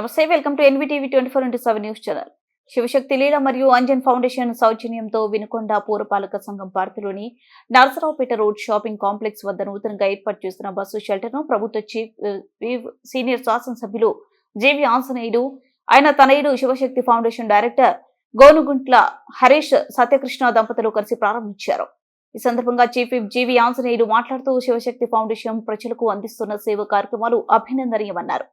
నమస్తే welcome to N V T V twenty four into seven news channel. Shivashakti Leela మరియు Anjan foundation సౌజన్యంతో వినుకొండ పూరపాలక సంఘం పార్కులోని నరసరావుపేట రోడ్ షాపింగ్ కాంప్లెక్స్ వద్ద నూతనంగా ఏర్పాటు చేస్తున్న బస్సు షెల్టర్ను ప్రభుత్వ చీఫ్ సీనియర్ శాసనసభ్యులు జేవి ఆంజనేయుడు ఆయన తనయుడు శివశక్తి ఫౌండేషన్ డైరెక్టర్ గోనుగుంట్ల హరీష్ సత్యకృష్ణ దంపతులు కలిసి ప్రారంభించారు. ఈ సందర్భంగా చీఫ్ విప్ జీవి ఆంజనేయుడు మాట్లాడుతూ శివశక్తి ఫౌండేషన్ ప్రజలకు అందిస్తున్న సేవ కార్యక్రమాలు అభినందనీయమన్నారు.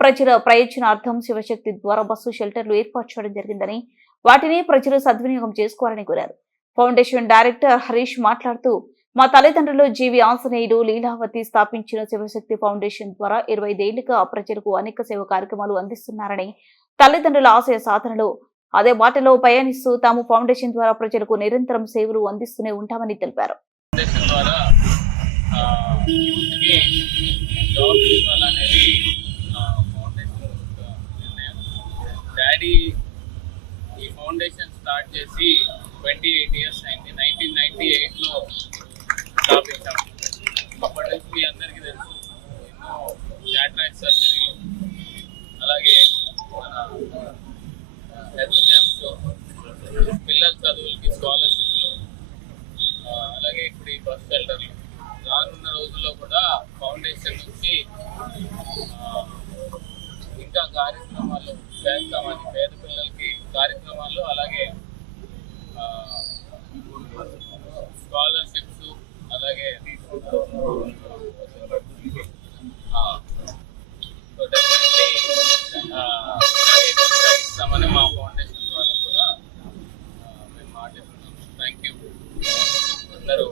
ప్రజల ప్రయోజనార్థం శివశక్తి ద్వారా బస్సు షెల్టర్లు ఏర్పాటు చేయడం జరిగిందని వాటిని ప్రజలు సద్వినియోగం చేసుకోవాలని కోరారు ఫౌండేషన్ డైరెక్టర్ హరీష్ మాట్లాడుతూ మా తల్లిదండ్రులు జీవి ఆంజనేయుడు లీలావతి స్థాపించిన శివశక్తి ఫౌండేషన్ ద్వారా ఇరవై ఐదేళ్ళుగా ప్రజలకు అనేక సేవ కార్యక్రమాలు అందిస్తున్నారని తల్లిదండ్రుల ఆశయ సాధనలో అదే బాటలో పయనిస్తూ తాము ఫౌండేషన్ ద్వారా ప్రజలకు నిరంతరం సేవలు అందిస్తూనే ఉంటామని తెలిపారు డాడీ ఈ ఫౌండేషన్ స్టార్ట్ చేసి ట్వంటీ ఎయిట్ ఇయర్స్ అయింది. నైన్టీన్ నైన్టీ ఎయిట్లో స్థాపించాం. అప్పటి నుంచి మీ అందరికీ తెలుసు ఎన్నో క్యాటరాక్ట్ సర్జరీలు అలాగే మన హెల్త్ క్యాంప్స్ పిల్లల చదువులకి స్కాలర్షిప్లు అలాగే ఇప్పుడు ఈ బస్ షెల్టర్లు రానున్న రోజుల్లో కూడా ఫౌండేషన్ నుంచి ఇంకా కార్యక్రమాలు చేస్తామని పేద పిల్లలకి కార్యక్రమాలు అలాగే స్కాలర్షిప్స్ అలాగే ఇస్తామని మా ఫౌండేషన్ ద్వారా కూడా మేము మాట్లాడుతున్నాం థ్యాంక్ యూ అందరూ